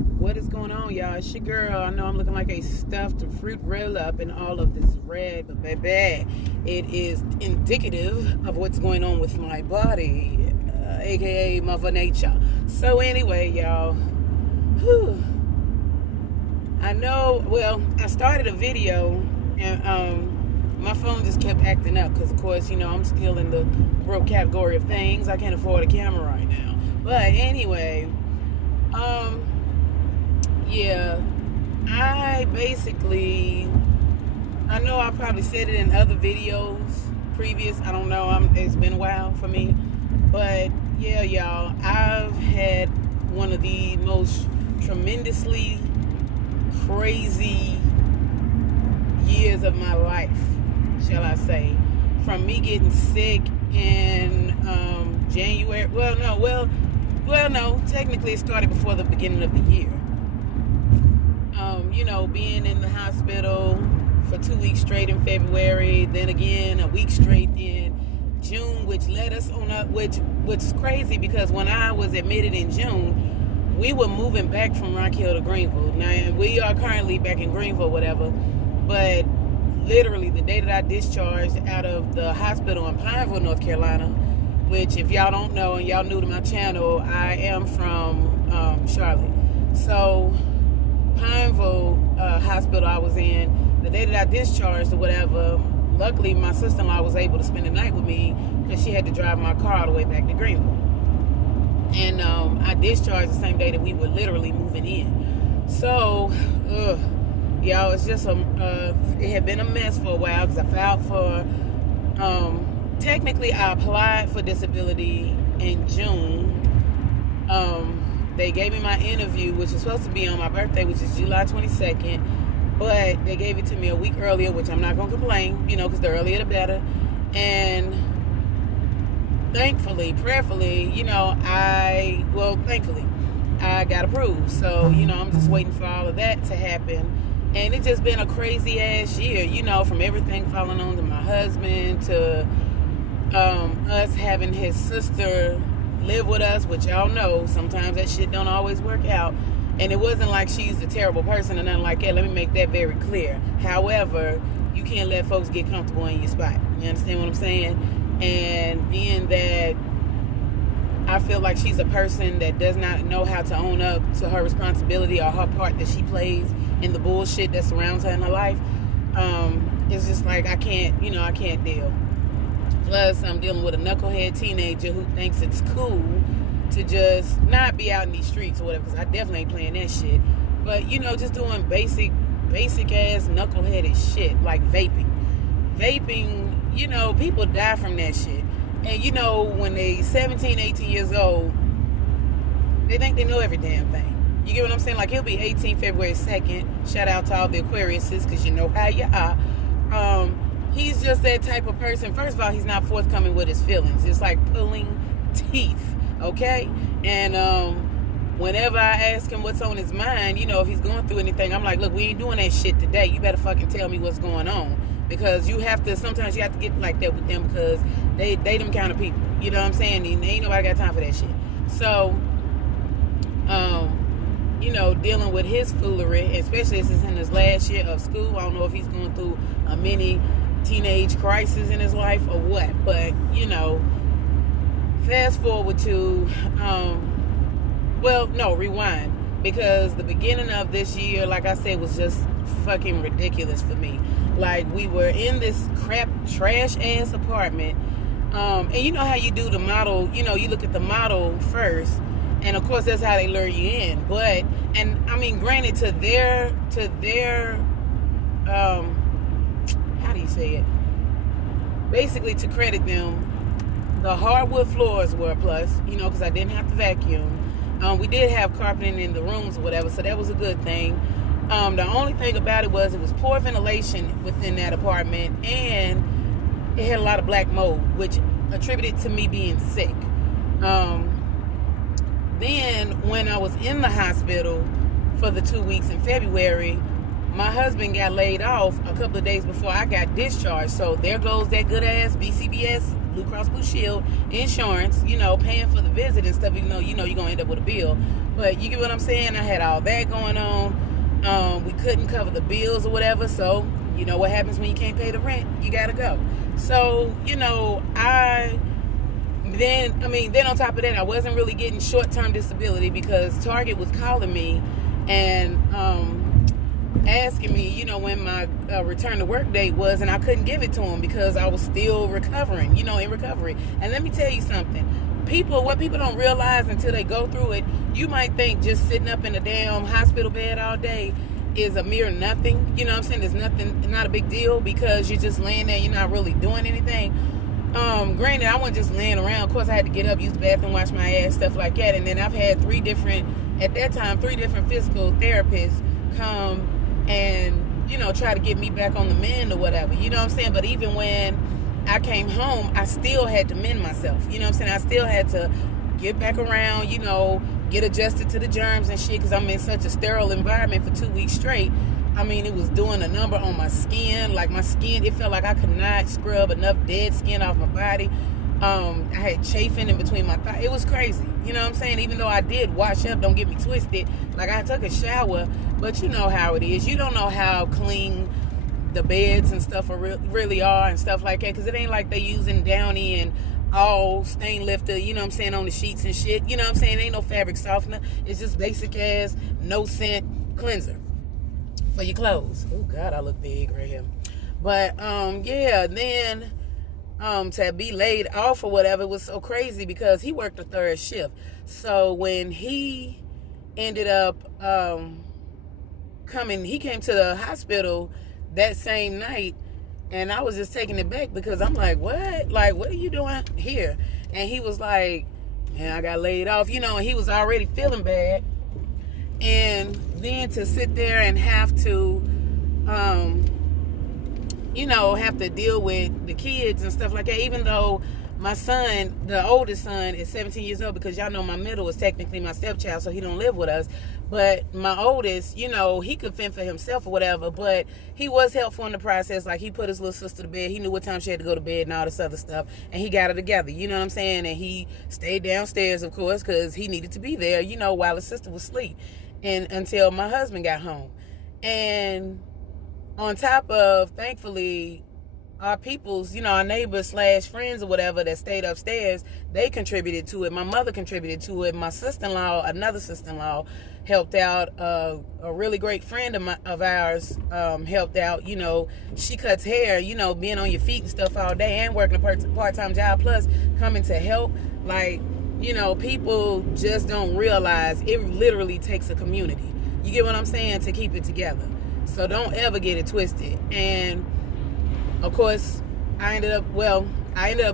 What is going on, y'all? It's your girl. I know I'm looking like a stuffed fruit roll up and all of this red, but baby, it is indicative of what's going on with my body, aka Mother Nature. So anyway, y'all, whew, I know. Well, I started a video and my phone just kept acting up because, of course, I'm still in the broke category of things. I can't afford a camera right now. But anyway, yeah, I know I probably said it in other videos previous. I don't know. It's been a while for me. But yeah, y'all, I've had one of the most tremendously crazy years of my life, shall I say. From me getting sick in January. No. Technically, it started before the beginning of the year. Being in the hospital for 2 weeks straight in February, then again a week straight in June, which led us on up, which is crazy because when I was admitted in June, we were moving back from Rock Hill to Greenville. Now, we are currently back in Greenville, whatever, but literally the day that I discharged out of the hospital in Pineville, North Carolina, which, if y'all don't know and y'all new to my channel, I am from Charlotte. So Pineville hospital I was in, the day that I discharged or whatever, luckily my sister-in-law was able to spend the night with me because she had to drive my car all the way back to Greenville. And I discharged the same day that we were literally moving in. So, y'all, it's just it had been a mess for a while because I filed for, technically I applied for disability in June. They gave me my interview, which was supposed to be on my birthday, which is July 22nd, but they gave it to me a week earlier, which I'm not going to complain, because the earlier the better. And thankfully, prayerfully, thankfully, I got approved. So, I'm just waiting for all of that to happen. And it's just been a crazy ass year, from everything falling on to my husband to us having his sister live with us, which y'all know sometimes that shit don't always work out. And it wasn't like she's a terrible person or nothing like that. Let me make that very clear. However, you can't let folks get comfortable in your spot. You understand what I'm saying? And being that I feel like she's a person that does not know how to own up to her responsibility or her part that she plays in the bullshit that surrounds her in her life, it's just like I can't deal. Plus, I'm dealing with a knucklehead teenager who thinks it's cool to just not be out in these streets or whatever, because I definitely ain't playing that shit. But, just doing basic ass knuckleheaded shit like vaping. Vaping, people die from that shit. And, when they 17, 18 years old, they think they know every damn thing. You get what I'm saying? Like, he'll be 18 February 2nd. Shout out to all the Aquariuses, because you know how you are. He's just that type of person. First of all, he's not forthcoming with his feelings. It's like pulling teeth, okay? And whenever I ask him what's on his mind, if he's going through anything, I'm like, look, we ain't doing that shit today. You better fucking tell me what's going on. Because sometimes you have to get like that with them because they them kind of people. You know what I'm saying? And ain't nobody got time for that shit. So, dealing with his foolery, especially since in his last year of school, I don't know if he's going through a mini teenage crisis in his life or what, but fast forward to rewind, because the beginning of this year, like I said, was just fucking ridiculous for me. Like, we were in this crap trash ass apartment, and you know how you do the model, you look at the model first, and of course that's how they lure you in. But granted, to their how do you say it? Basically, to credit them, the hardwood floors were a plus, because I didn't have to vacuum. We did have carpeting in the rooms or whatever, so that was a good thing. The only thing about it was poor ventilation within that apartment, and it had a lot of black mold, which attributed to me being sick. Then, when I was in the hospital for the 2 weeks in February, my husband got laid off a couple of days before I got discharged. So there goes that good ass BCBS Blue Cross Blue Shield insurance, paying for the visit and stuff, even though you're going to end up with a bill. But you get what I'm saying? I had all that going on. We couldn't cover the bills or whatever, so you know what happens when you can't pay the rent? You got to go. So, then on top of that, I wasn't really getting short-term disability because Target was calling me and asking me, when my return to work date was, and I couldn't give it to them because I was still recovering, in recovery. And let me tell you something. What people don't realize until they go through it, you might think just sitting up in a damn hospital bed all day is a mere nothing. You know what I'm saying? It's nothing, not a big deal because you're just laying there, you're not really doing anything. Granted, I wasn't just laying around. Of course, I had to get up, use the bathroom, wash my ass, stuff like that. And then I've had three different physical therapists come and, try to get me back on the mend or whatever. You know what I'm saying? But even when I came home, I still had to mend myself. You know what I'm saying? I still had to get back around, get adjusted to the germs and shit because I'm in such a sterile environment for 2 weeks straight. I mean, it was doing a number on my skin. Like, my skin, it felt like I could not scrub enough dead skin off my body. I had chafing in between my thighs. It was crazy. You know what I'm saying? Even though I did wash up, don't get me twisted. Like, I took a shower, but you know how it is. You don't know how clean the beds and stuff really are and stuff like that. Because it ain't like they using Downy and all stain lifter, you know what I'm saying, on the sheets and shit. You know what I'm saying? Ain't no fabric softener. It's just basic ass, no scent cleanser for your clothes. Oh God, I look big right here. But then to be laid off or whatever was so crazy because he worked a third shift. So when he ended up he came to the hospital that same night, and I was just taking it back because I'm like, what? Like, what are you doing here? And he was like, man, I got laid off, and he was already feeling bad. And then to sit there and have to, have to deal with the kids and stuff like that, even though my son, the oldest son, is 17 years old, because y'all know my middle is technically my stepchild, so he don't live with us. But my oldest, he could fend for himself or whatever, but he was helpful in the process. Like, he put his little sister to bed. He knew what time she had to go to bed and all this other stuff, and he got her together, you know what I'm saying? And he stayed downstairs, of course, because he needed to be there, while his sister was asleep, and until my husband got home. And on top of, thankfully, our peoples, our neighbors / friends or whatever that stayed upstairs, they contributed to it. My mother contributed to it. My sister-in-law, another sister-in-law, helped out. A really great friend of ours helped out. She cuts hair, being on your feet and stuff all day and working a part-time job plus coming to help. Like, people just don't realize it literally takes a community. You get what I'm saying? To keep it together. So don't ever get it twisted. And of course, I ended up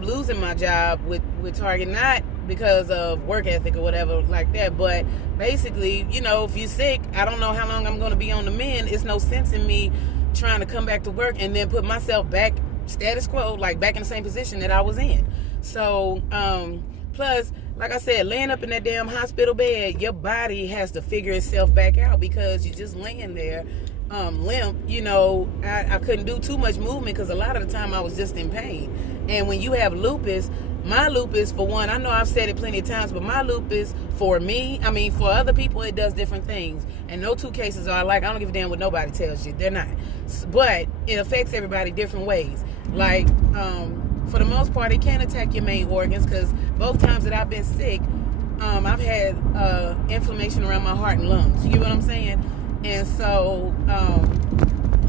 losing my job with Target, not because of work ethic or whatever like that, but basically, if you're sick, I don't know how long I'm going to be on the mend. It's no sense in me trying to come back to work and then put myself back status quo, like back in the same position that I was in. So, plus, like I said, laying up in that damn hospital bed, your body has to figure itself back out because you're just laying there limp. I couldn't do too much movement because a lot of the time I was just in pain. And when you have lupus, my lupus, for one, I know I've said it plenty of times, but my lupus, for me, for other people, it does different things. And no two cases are alike. I don't give a damn what nobody tells you. They're not. But it affects everybody different ways. Like, for the most part, it can attack your main organs because both times that I've been sick, I've had inflammation around my heart and lungs. You get what I'm saying? And so I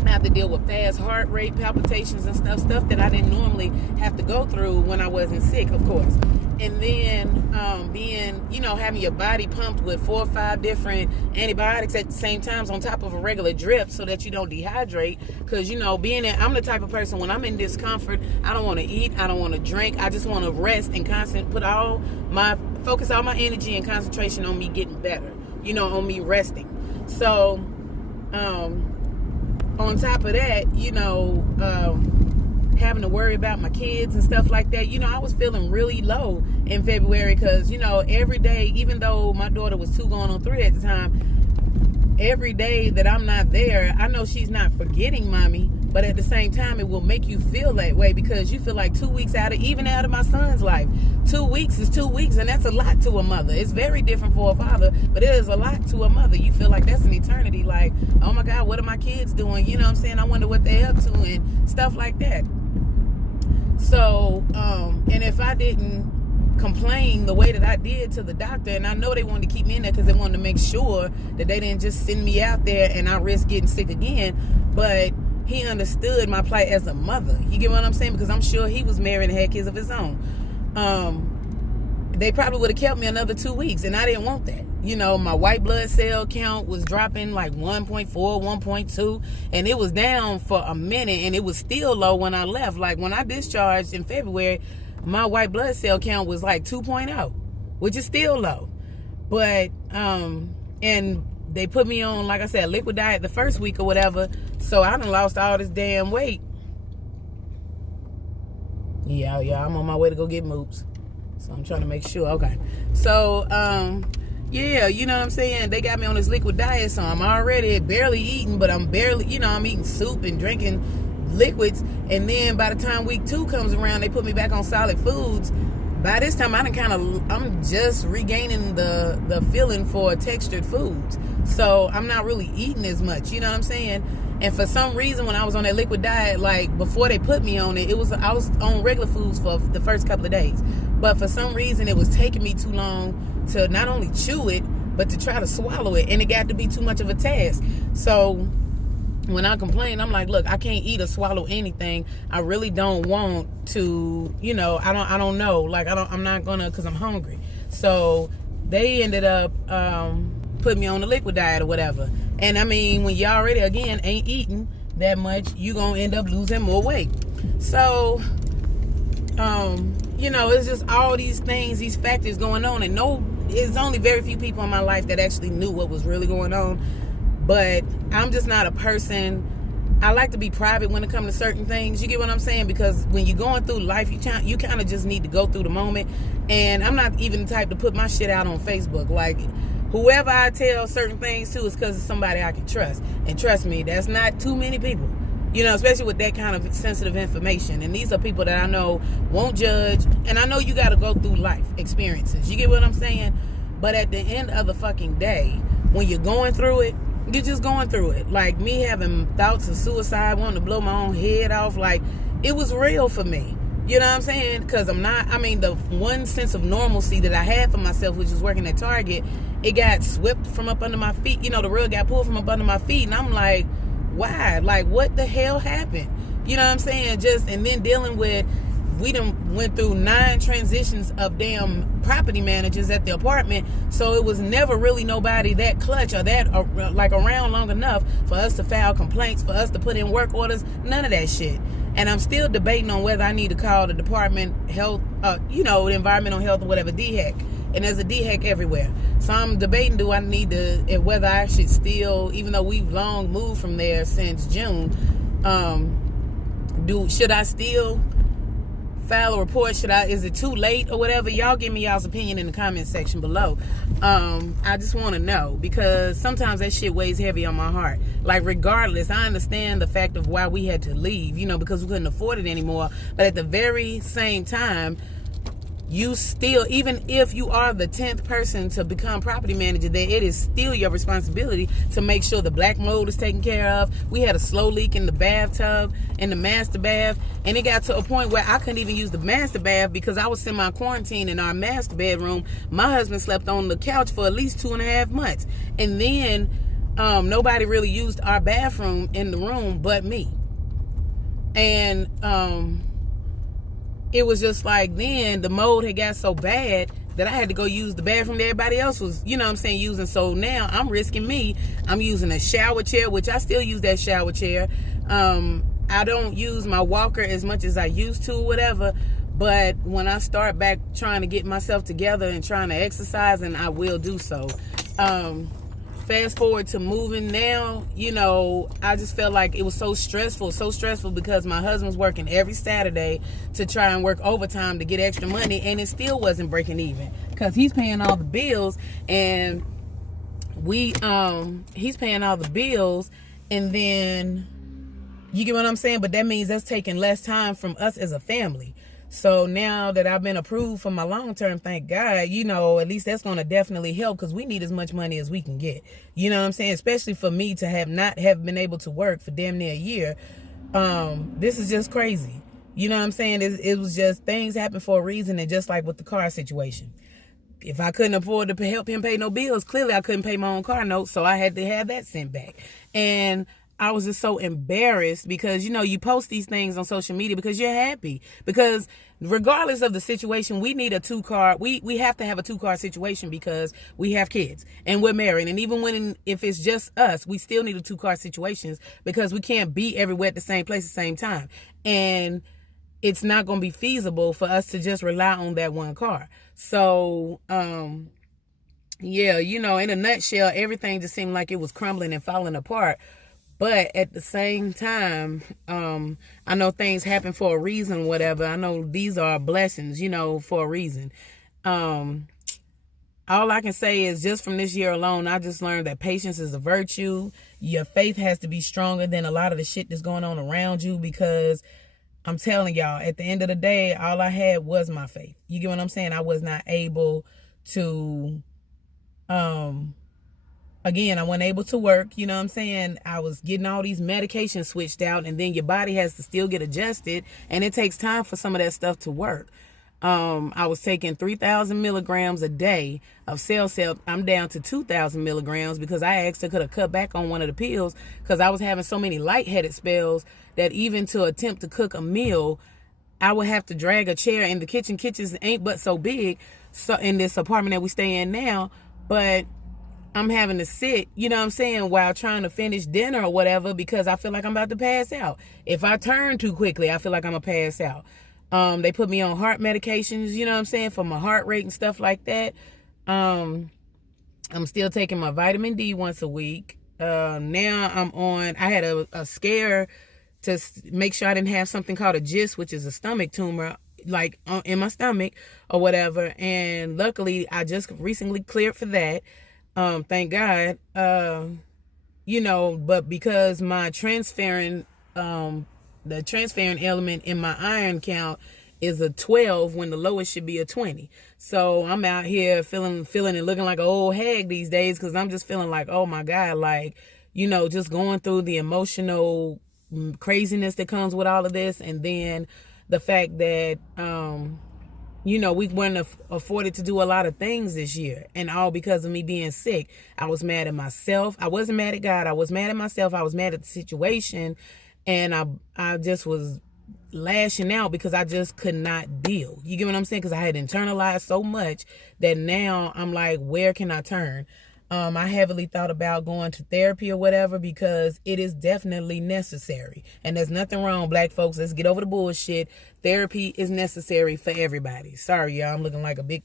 have to deal with fast heart rate, palpitations and stuff that I didn't normally have to go through when I wasn't sick, of course. And then having your body pumped with 4 or 5 different antibiotics at the same time on top of a regular drip so that you don't dehydrate. Because, I'm the type of person, when I'm in discomfort, I don't want to eat, I don't want to drink, I just want to rest and focus all my energy and concentration on me getting better, on me resting. So, on top of that, having to worry about my kids and stuff like that, I was feeling really low in February because, every day, even though my daughter was 2 going on 3 at the time, every day that I'm not there, I know she's not forgetting mommy, But at the same time, it will make you feel that way because you feel like 2 weeks out of my son's life. 2 weeks is 2 weeks, and that's a lot to a mother. It's very different for a father, but it is a lot to a mother. You feel like that's an eternity. Like, oh my God, what are my kids doing? You know what I'm saying? I wonder what they're up to and stuff like that. So, and if I didn't complain the way that I did to the doctor, and I know they wanted to keep me in there because they wanted to make sure that they didn't just send me out there and I risk getting sick again, but he understood my plight as a mother. You get what I'm saying? Because I'm sure he was married and had kids of his own. They probably would have kept me another 2 weeks, and I didn't want that. You know, my white blood cell count was dropping like 1.4, 1.2, and it was down for a minute, and it was still low when I left. Like, when I discharged in February, my white blood cell count was like 2.0, which is still low. But, and they put me on, like I said, a liquid diet the first week or whatever, so I done lost all this damn weight. Yeah, I'm on my way to go get moops. So I'm trying to make sure. Okay. So, yeah, you know what I'm saying? They got me on this liquid diet, so I'm already barely eating, but I'm barely, you know, I'm eating soup and drinking liquids. And then by the time week 2 comes around, they put me back on solid foods. By this time, I'm just regaining the feeling for textured foods. So I'm not really eating as much, you know what I'm saying? And for some reason, when I was on that liquid diet, like before they put me on it, I was on regular foods for the first couple of days. But for some reason, it was taking me too long to not only chew it, but to try to swallow it. And it got to be too much of a task. So when I complain, I'm like, look, I can't eat or swallow anything. I really don't want to, you know, I don't know. Like, I'm not gonna, cause I'm hungry. So they ended up putting me on the liquid diet or whatever. And I mean, when you already, again, ain't eating that much, you gonna end up losing more weight. So, you know, it's just all these things, these factors going on, and it's only very few people in my life that actually knew what was really going on. But I'm just not a person. I like to be private when it comes to certain things. You get what I'm saying? Because when you're going through life, you kind of just need to go through the moment. And I'm not even the type to put my shit out on Facebook. Like, whoever I tell certain things to is because it's somebody I can trust. And trust me, that's not too many people. You know, especially with that kind of sensitive information. And these are people that I know won't judge. And I know you got to go through life experiences. You get what I'm saying? But at the end of the fucking day, when you're going through it, you're just going through it. Like me having thoughts of suicide, wanting to blow my own head off. Like, it was real for me. You know what I'm saying? Because the one sense of normalcy that I had for myself, which was working at Target, it got swept from up under my feet. You know, the rug got pulled from up under my feet. And I'm like, why? Like, what the hell happened? You know what I'm saying? And then dealing with, we done went through 9 transitions of damn property managers at the apartment. So it was never really nobody that clutch or that like around long enough for us to file complaints, for us to put in work orders, none of that shit. And I'm still debating on whether I need to call the department health, the environmental health or whatever, DHEC. And there's a DHEC everywhere. So I'm debating, do I need to, whether I should still, even though we've long moved from there since June, should I still file a report? Is it too late or whatever? Y'all give me y'all's opinion in the comment section below. I just want to know, because sometimes that shit weighs heavy on my heart. Like, regardless, I understand the fact of why we had to leave, because we couldn't afford it anymore. But at the very same time, you still, even if you are the 10th person to become property manager there, it is still your responsibility to make sure the black mold is taken care of. We had a slow leak in the bathtub, in the master bath, and it got to a point where I couldn't even use the master bath because I was semi-quarantined in our master bedroom. My husband slept on the couch for at least 2.5 months. And then nobody really used our bathroom in the room but me. And it was just like, then the mold had got so bad that I had to go use the bathroom that everybody else was, using. So now I'm risking me. I'm using a shower chair, which I still use that shower chair. I don't use my walker as much as I used to, whatever. But when I start back trying to get myself together and trying to exercise, and I will do so. Fast forward to moving now, I just felt like it was so stressful because my husband's working every Saturday to try and work overtime to get extra money, and it still wasn't breaking even because he's paying all the bills, and he's paying all the bills, and then You get what I'm saying? But that means that's taking less time from us as a family. So now that I've been approved for my long term, thank God, you know, at least that's going to definitely help, because we need as much money as we can get. You know what I'm saying? Especially for me to have not have been able to work for damn near a year. This is just crazy. You know what I'm saying? It was just, things happen for a reason. And just like with the car situation, if I couldn't afford to help him pay no bills, clearly I couldn't pay my own car note, so I had to have that sent back. And I was just so embarrassed, because, you know, you post these things on social media because you're happy. Because regardless of the situation, we need a 2-car. We have to have a 2-car situation because we have kids and we're married. And even if it's just us, we still need a 2-car situations, because we can't be everywhere at the same place at the same time. And it's not going to be feasible for us to just rely on that one car. So, yeah, you know, in a nutshell, everything just seemed like it was crumbling and falling apart. But at the same time, I know things happen for a reason, whatever. I know these are blessings, you know, for a reason. All I can say is, just from this year alone, I just learned that patience is a virtue. Your faith has to be stronger than a lot of the shit that's going on around you, because I'm telling y'all, at the end of the day, all I had was my faith. You get what I'm saying? I was not able to, again, I wasn't able to work. You know what I'm saying? I was getting all these medications switched out, and then your body has to still get adjusted, and it takes time for some of that stuff to work. I was taking 3,000 milligrams a day of Cell. I'm down to 2,000 milligrams because I actually could have cut back on one of the pills, because I was having so many lightheaded spells that even to attempt to cook a meal, I would have to drag a chair in the kitchen. Kitchens ain't but so big, so in this apartment that we stay in now, but I'm having to sit, you know what I'm saying, while trying to finish dinner or whatever, because I feel like I'm about to pass out. If I turn too quickly, I feel like I'm gonna pass out. They put me on heart medications, you know what I'm saying, for my heart rate and stuff like that. I'm still taking my vitamin D once a week. Now I had a scare to make sure I didn't have something called a GIST, which is a stomach tumor, like in my stomach or whatever. And luckily, I just recently cleared for that. Thank God. You know, but because my transferrin, the transferrin element in my iron count is a 12 when the lowest should be a 20. So I'm out here feeling and looking like an old hag these days, because I'm just feeling like, oh my God, like, you know, just going through the emotional craziness that comes with all of this. And then the fact that, you know, we weren't afforded to do a lot of things this year, and all because of me being sick. I was mad at myself. I wasn't mad at God. I was mad at myself. I was mad at the situation. And I just was lashing out because I just could not deal. You get what I'm saying? Because I had internalized so much that now I'm like, where can I turn? I heavily thought about going to therapy or whatever, because it is definitely necessary. And there's nothing wrong, black folks. Let's get over the bullshit. Therapy is necessary for everybody. Sorry, y'all. I'm looking like a big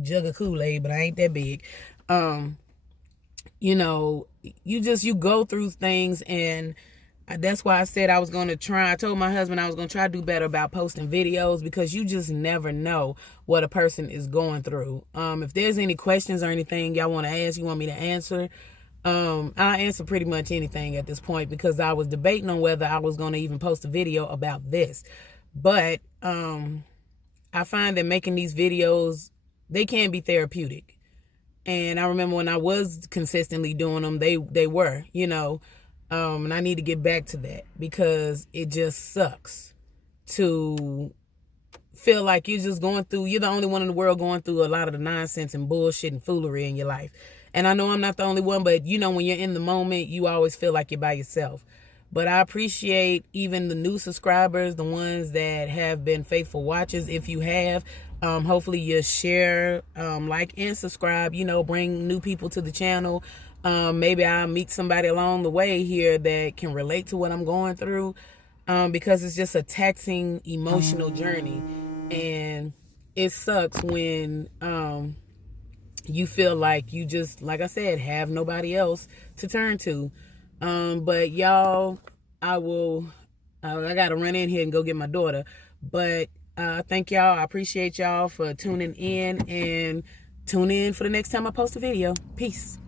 jug of Kool-Aid, but I ain't that big. You know, you go through things, and that's why I said I was going to try. I told my husband I was going to try to do better about posting videos, because you just never know what a person is going through. If there's any questions or anything y'all want to ask, you want me to answer, I'll answer pretty much anything at this point, because I was debating on whether I was going to even post a video about this. But I find that making these videos, they can be therapeutic. And I remember when I was consistently doing them, they were, you know. And I need to get back to that, because it just sucks to feel like you're the only one in the world going through a lot of the nonsense and bullshit and foolery in your life. And I know I'm not the only one, but you know, when you're in the moment, you always feel like you're by yourself. But I appreciate even the new subscribers, the ones that have been faithful watchers. If you have, hopefully you'll share, like, and subscribe, you know, bring new people to the channel. Maybe I'll meet somebody along the way here that can relate to what I'm going through, because it's just a taxing emotional journey. And it sucks when you feel like you just, like I said, have nobody else to turn to. But y'all, I got to run in here and go get my daughter. But thank y'all. I appreciate y'all for tuning in, and tune in for the next time I post a video. Peace.